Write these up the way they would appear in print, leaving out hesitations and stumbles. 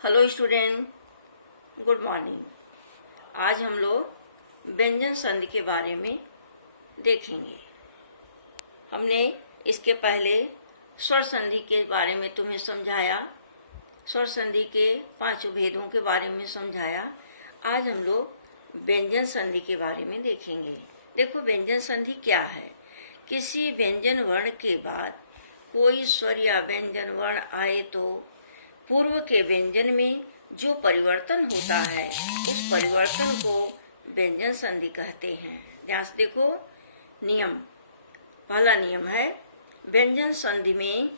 Hello student, good morning. आज हम लोग व्यंजन संधि के बारे में देखेंगे। हमने इसके पहले स्वर संधि के बारे में तुम्हें समझाया, स्वर संधि के 5 भेदों के बारे में समझाया। आज हम लोग व्यंजन संधि के बारे में देखेंगे। देखो, व्यंजन संधि क्या है। किसी व्यंजन वर्ण के बाद कोई स्वर या व्यंजन वर्ण आए तो पूर्व के व्यंजन में जो परिवर्तन होता है उस परिवर्तन को व्यंजन संधि कहते हैं। ध्यान से देखो, नियम, पहला नियम है व्यंजन संधि में।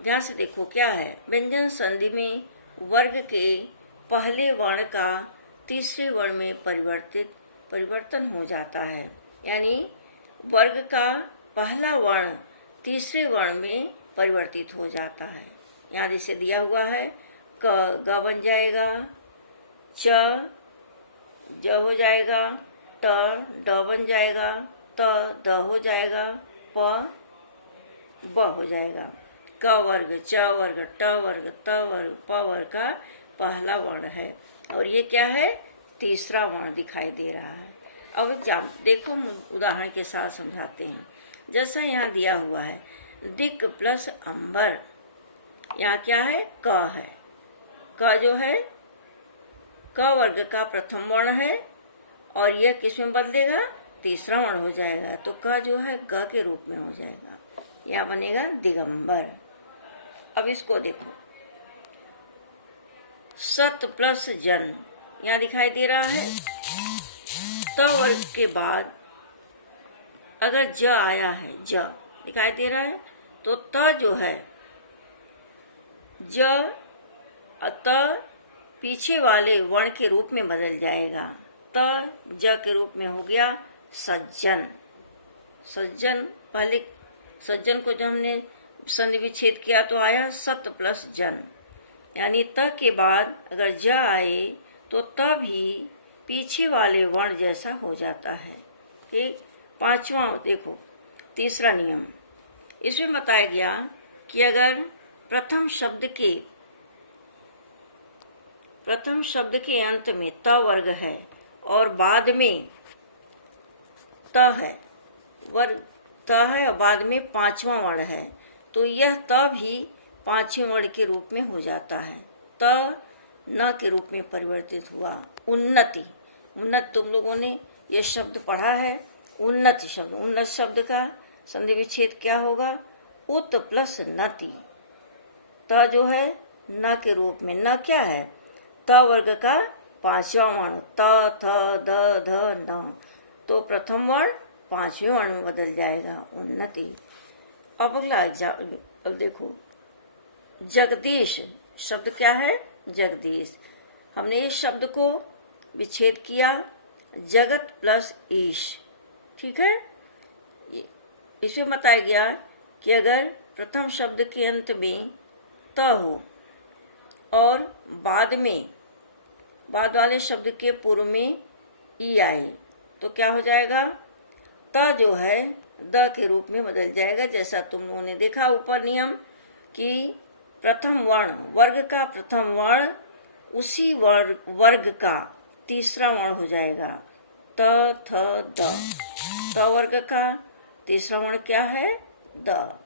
ध्यान से देखो क्या है। व्यंजन संधि में वर्ग के पहले वर्ण का तीसरे वर्ण में परिवर्तन हो जाता है। यानी वर्ग का पहला वर्ण तीसरे वर्ण में परिवर्तित हो जाता है। यहाँ जैसे दिया हुआ है, क ग बन जाएगा, च ज हो जाएगा, ट ड बन जाएगा, त द हो जाएगा, प ब हो जाएगा। क वर्ग, च वर्ग, ट वर्ग, त वर्ग, प वर्ग का पहला वर्ण है और ये क्या है, तीसरा वर्ण दिखाई दे रहा है। अब देखो, उदाहरण के साथ समझाते हैं। जैसा यहाँ दिया हुआ है, दिक प्लस अंबर। यहाँ क्या है, क है। क जो है क वर्ग का प्रथम वर्ण है और यह किस में बदलेगा, तीसरा वर्ण हो जाएगा। तो क जो है ग के रूप में हो जाएगा। यहाँ बनेगा दिगंबर। अब इसको देखो, सत प्लस जन, यहाँ दिखाई दे रहा है। त वर्ग के बाद अगर ज आया है, ज दिखाई दे रहा है, तो त जो है ज त पीछे वाले वर्ण के रूप में बदल जाएगा। त ज के रूप में हो गया सज्जन। सज्जन, पहले सज्जन को जब हमने संधि विच्छेद किया तो आया सत प्लस जन। यानी त के बाद अगर ज आए तो त भी पीछे वाले वर्ण जैसा हो जाता है। ठीक। पांचवा देखो, तीसरा नियम, इसमें बताया गया कि अगर प्रथम शब्द के अंत में त वर्ग है और बाद में त है, वर्ग त है और बाद में पांचवा वर्ण है, तो यह त भी पांचवें वर्ण के रूप में हो जाता है। त न के रूप में परिवर्तित हुआ। उन्नति, उन्नत तुम लोगों ने यह शब्द पढ़ा है। उन्नति शब्द, उन्नत शब्द का संधि विच्छेद क्या होगा, उत प्लस नति। त जो है न के रूप में, न क्या है, त वर्ग का पांचवा वर्ण, त थ द ध न, तो प्रथम वर्ण पांचवें वर्ण में बदल जाएगा, उन्नति। अब अगला एग्जाम्पल देखो, जगदीश शब्द क्या है, जगदीश। हमने इस शब्द को विच्छेद किया, जगत प्लस ईश। ठीक है। इसमें बताया गया कि अगर प्रथम शब्द के अंत में त हो और बाद वाले शब्द के पूर्व में ई आए तो क्या हो जाएगा, त जो है द के रूप में बदल जाएगा। जैसा तुम लोगों ने देखा ऊपर नियम कि प्रथम वर्ण, वर्ग का प्रथम वर्ण उसी वर्ग का तीसरा वर्ण हो जाएगा। त थ द, त वर्ग का तीसरा वर्ण क्या है, द,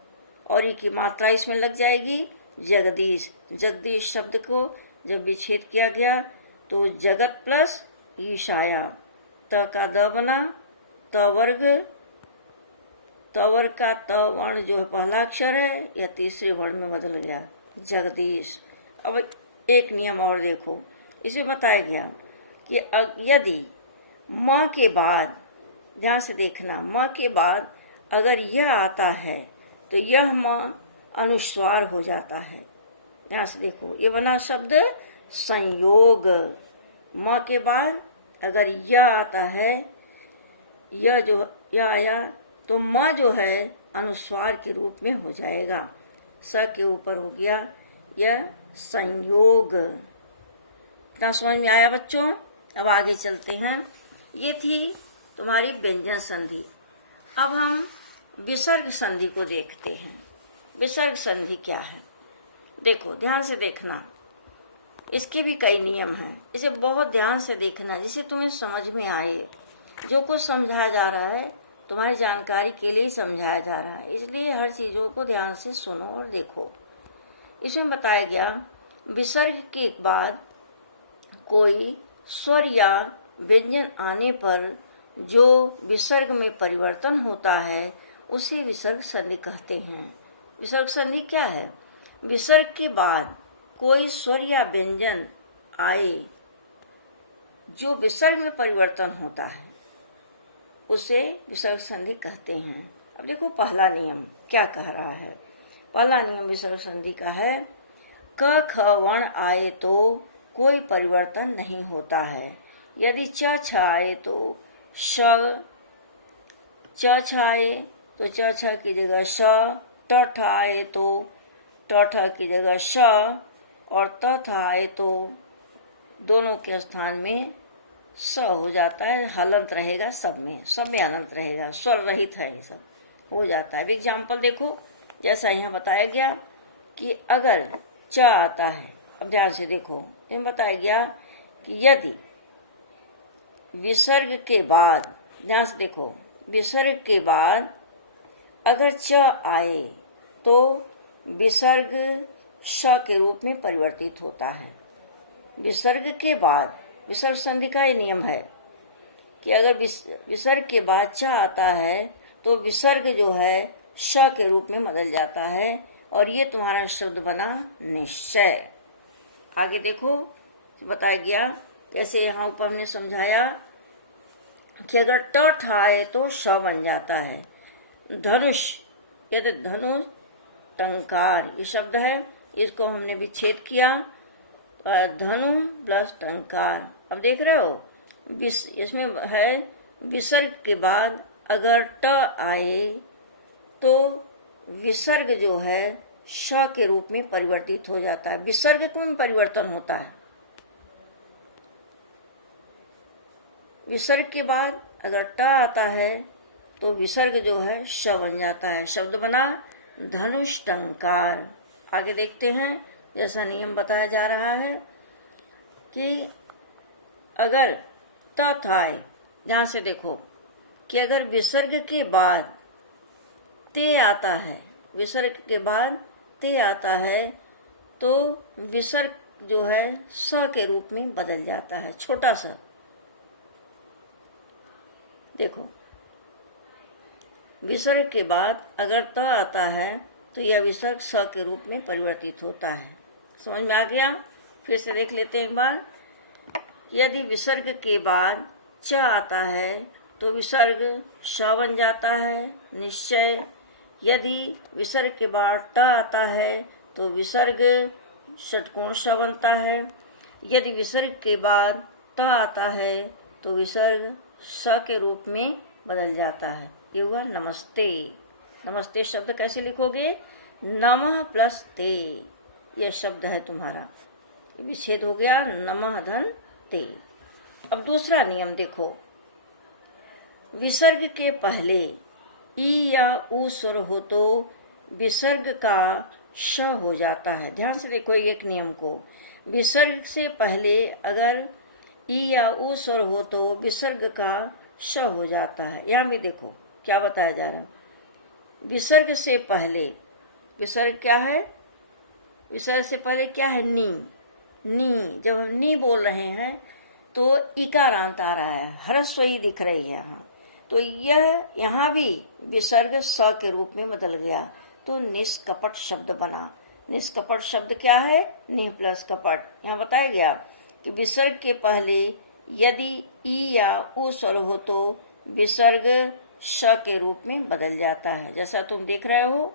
और ये की मात्रा इसमें लग जाएगी जगदीश। जगदीश शब्द को जब विच्छेद किया गया तो जगत प्लस ईश आया, त का द बना, त वर्ग का त वर्ण जो है पहला अक्षर है, यह तीसरे वर्ण में बदल गया, जगदीश। अब एक नियम और देखो, इसमें बताया गया कि यदि म के बाद, ध्यान से देखना, म के बाद अगर यह आता है तो यह म अनुस्वार हो जाता है। ध्यान से देखो, ये बना शब्द संयोग। म के बाद अगर यह आता है, यह आया तो म जो है अनुस्वार के रूप में हो जाएगा, स के ऊपर हो गया यह संयोग। इतना समझ में आया बच्चों। अब आगे चलते हैं। ये थी तुम्हारी व्यंजन संधि। अब हम विसर्ग संधि को देखते हैं। विसर्ग संधि क्या है, देखो ध्यान से देखना। इसके भी कई नियम हैं, इसे बहुत ध्यान से देखना जिससे तुम्हें समझ में आए। जो कुछ समझाया जा रहा है तुम्हारी जानकारी के लिए समझाया जा रहा है, इसलिए हर चीजों को ध्यान से सुनो और देखो। इसमें बताया गया विसर्ग के बाद कोई स्वर या व्यंजन आने पर जो विसर्ग में परिवर्तन होता है उसे विसर्ग संधि कहते हैं। विसर्ग संधि क्या है? विसर्ग के बाद कोई स्वर या व्यंजन आए जो विसर्ग में परिवर्तन होता है उसे विसर्ग संधि कहते हैं। अब देखो पहला नियम क्या कह रहा है। पहला नियम विसर्ग संधि का है, क ख वर्ण आए तो कोई परिवर्तन नहीं होता है। यदि च छ आए तो श, च छ आए तो च छ की जगह श, ट ठ आए तो ट ठ की जगह श, और त थ आए तो दोनों के स्थान में स हो जाता है। हलंत रहेगा, सब में हलंत रहेगा, स्वर रहित है, ये सब हो जाता है। अब एग्जाम्पल देखो, जैसा यहाँ बताया गया कि अगर च आता है, अब ध्यान से देखो, इसमें बताया गया कि यदि विसर्ग के बाद, ध्यान से देखो, विसर्ग के बाद अगर च आए तो विसर्ग श के रूप में परिवर्तित होता है। विसर्ग के बाद, विसर्ग संधि का ये नियम है कि अगर विसर्ग के बाद च आता है तो विसर्ग जो है श के रूप में बदल जाता है, और ये तुम्हारा शब्द बना निश्चय। आगे देखो बताया गया, जैसे यहाँ ऊपर हमने समझाया कि अगर ट ठ आए तो श बन जाता है। धनुष, यदि धनुष टंकार ये शब्द है, इसको हमने विच्छेद किया, धनु प्लस टंकार। अब देख रहे हो इसमें है विसर्ग के बाद अगर ट आए तो विसर्ग जो है श के रूप में परिवर्तित हो जाता है। विसर्ग में परिवर्तन होता है। विसर्ग के बाद अगर ट आता है तो विसर्ग जो है श बन जाता है। शब्द बना धनुष टंकार। आगे देखते हैं, जैसा नियम बताया जा रहा है कि अगर त थ आए, ध्यान से देखो कि अगर विसर्ग के बाद ते आता है, विसर्ग के बाद ते आता है तो विसर्ग जो है स के रूप में बदल जाता है, छोटा सा। देखो विसर्ग के बाद अगर त आता है तो यह विसर्ग स के रूप में परिवर्तित होता है। समझ में आ गया? फिर से देख लेते हैं एक बार। यदि विसर्ग के बाद च आता है तो विसर्ग श बन जाता है, निश्चय। यदि विसर्ग के बाद ट आता है तो विसर्ग षटकोण श बनता है। यदि विसर्ग के बाद त आता है तो विसर्ग स के रूप में बदल जाता है। ये हुआ नमस्ते। नमस्ते शब्द कैसे लिखोगे? नमः प्लस ते, यह शब्द है तुम्हारा, विच्छेद हो गया, नमः धन ते। अब दूसरा नियम देखो, विसर्ग के पहले ई या ऊ स्वर हो तो विसर्ग का श हो जाता है। ध्यान से देखो एक नियम को, विसर्ग से पहले अगर ई या ऊ स्वर हो तो विसर्ग का श हो जाता है। यहाँ भी देखो क्या बताया जा रहा है, विसर्ग से पहले, विसर्ग क्या है? विसर्ग से पहले क्या है? नी। नी, जब हम नी बोल रहे हैं तो इकारांत आ रहा है, ह्रस्वई दिख रही है यहाँ, तो यह यहाँ भी विसर्ग स के रूप में बदल गया, तो निष्कपट शब्द बना। निष्कपट शब्द क्या है? नि प्लस कपट। यहाँ बताया गया कि विसर्ग के पहले यदि ई या ऊ स्वर हो तो विसर्ग श के रूप में बदल जाता है, जैसा तुम देख रहे हो।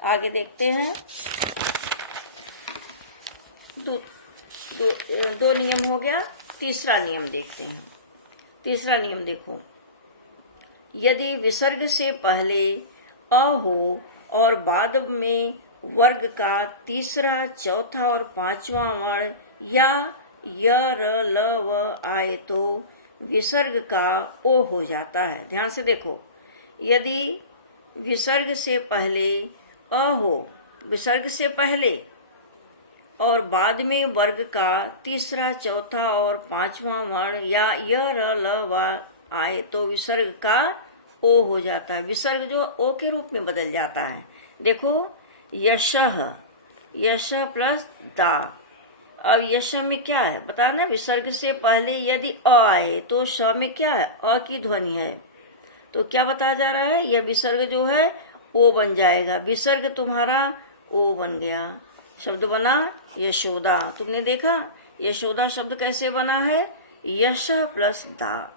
आगे देखते हैं, दो नियम हो गया, तीसरा नियम देखते हैं। तीसरा नियम देखो, यदि विसर्ग से पहले अ हो और बाद में वर्ग का तीसरा, चौथा और पांचवा वर्ण या य, र, ल, व आए तो विसर्ग का ओ हो जाता है। ध्यान से देखो, यदि विसर्ग से पहले अ हो, विसर्ग से पहले और बाद में वर्ग का तीसरा, चौथा और पांचवा वर्ण या य र ल व आए तो विसर्ग का ओ हो जाता है। विसर्ग जो ओ के रूप में बदल जाता है। देखो, यशः, यश प्लस दा। अब यश में क्या है पता ना, विसर्ग से पहले यदि अ आए तो श में क्या है, अ की ध्वनि है। तो क्या बताया जा रहा है, यह विसर्ग जो है ओ बन जाएगा। विसर्ग तुम्हारा ओ बन गया। शब्द बना यशोदा। तुमने देखा यशोदा शब्द कैसे बना है, यश प्लस दा।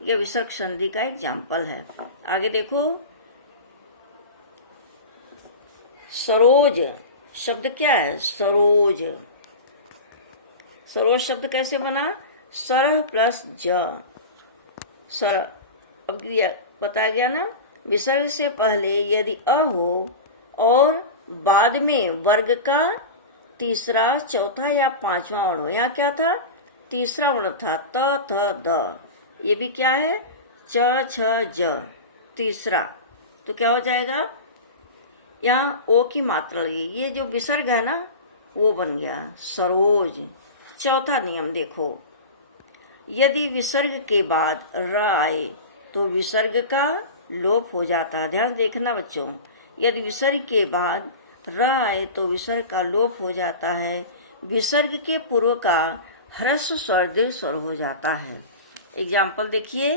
यह विसर्ग संधि का एग्जाम्पल है। आगे देखो, सरोज शब्द क्या है, सरोज। सरोज शब्द कैसे बना, सर प्लस ज, सर। अब बताया गया ना, विसर्ग से पहले यदि अ हो और बाद में वर्ग का तीसरा, चौथा या पांचवा वर्ण हो। यहाँ क्या था, तीसरा वर्ण था त थ द। ये भी क्या है, च छ ज, तीसरा। तो क्या हो जाएगा, यहाँ ओ की मात्रा लगी। ये जो विसर्ग है ना वो बन गया सरोज। चौथा नियम देखो, यदि विसर्ग के बाद र आए तो विसर्ग का लोप हो जाता है। ध्यान देखना बच्चों, यदि विसर्ग के बाद र आए तो विसर्ग का लोप हो जाता है। विसर्ग के पूर्व का ह्रस्व स्वर दीर्घ स्वर हो जाता है। एग्जाम्पल देखिए,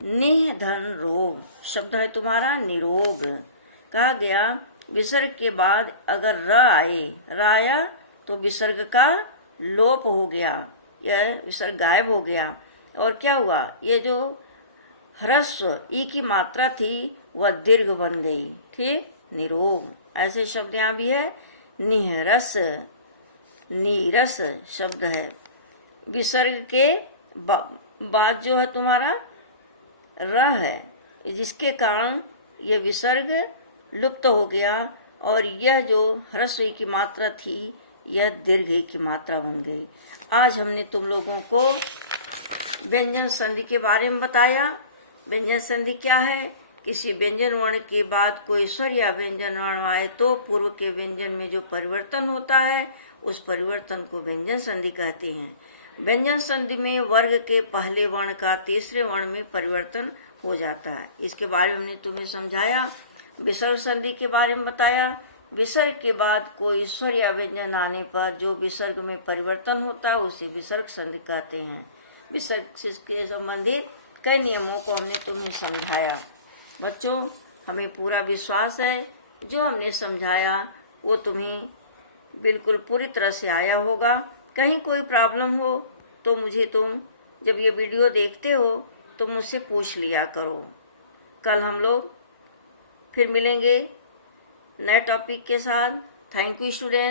निह धन रोग शब्द है तुम्हारा निरोग। कहा गया विसर्ग के बाद अगर र आए, र आया तो विसर्ग का लोप हो गया, यह विसर्ग गायब हो गया। और क्या हुआ, ये जो ह्रस्व ई की मात्रा थी वह दीर्घ बन गई। ठीक, निरोग। ऐसे शब्द यहाँ भी है, निहरस, नीरस शब्द है। विसर्ग के बाद जो है तुम्हारा र है, जिसके कारण यह विसर्ग लुप्त हो गया और यह जो ह्रस्व की मात्रा थी यह दीर्घ की मात्रा बन गई। आज हमने तुम लोगों को व्यंजन संधि के बारे में बताया। व्यंजन संधि क्या है, किसी व्यंजन वर्ण के बाद कोई स्वर या व्यंजन वर्ण आए तो पूर्व के व्यंजन में जो परिवर्तन होता है उस परिवर्तन को व्यंजन संधि कहते हैं। व्यंजन संधि में वर्ग के पहले वर्ण का तीसरे वर्ण में परिवर्तन हो जाता है। इसके बारे में हमने तुम्हें समझाया। विसर्ग संधि के बारे में बताया, विसर्ग के बाद कोई स्वर या व्यंजन आने पर जो विसर्ग में परिवर्तन होता है उसे विसर्ग संधि कहते हैं। विसर्ग से संबंधित कई नियमों को हमने तुम्हें समझाया। बच्चों, हमें पूरा विश्वास है जो हमने समझाया वो तुम्हें बिल्कुल पूरी तरह से आया होगा। कहीं कोई प्रॉब्लम हो तो मुझे तुम जब ये वीडियो देखते हो तो मुझसे पूछ लिया करो। कल हम लोग फिर मिलेंगे नए टॉपिक के साथ। Thank you student.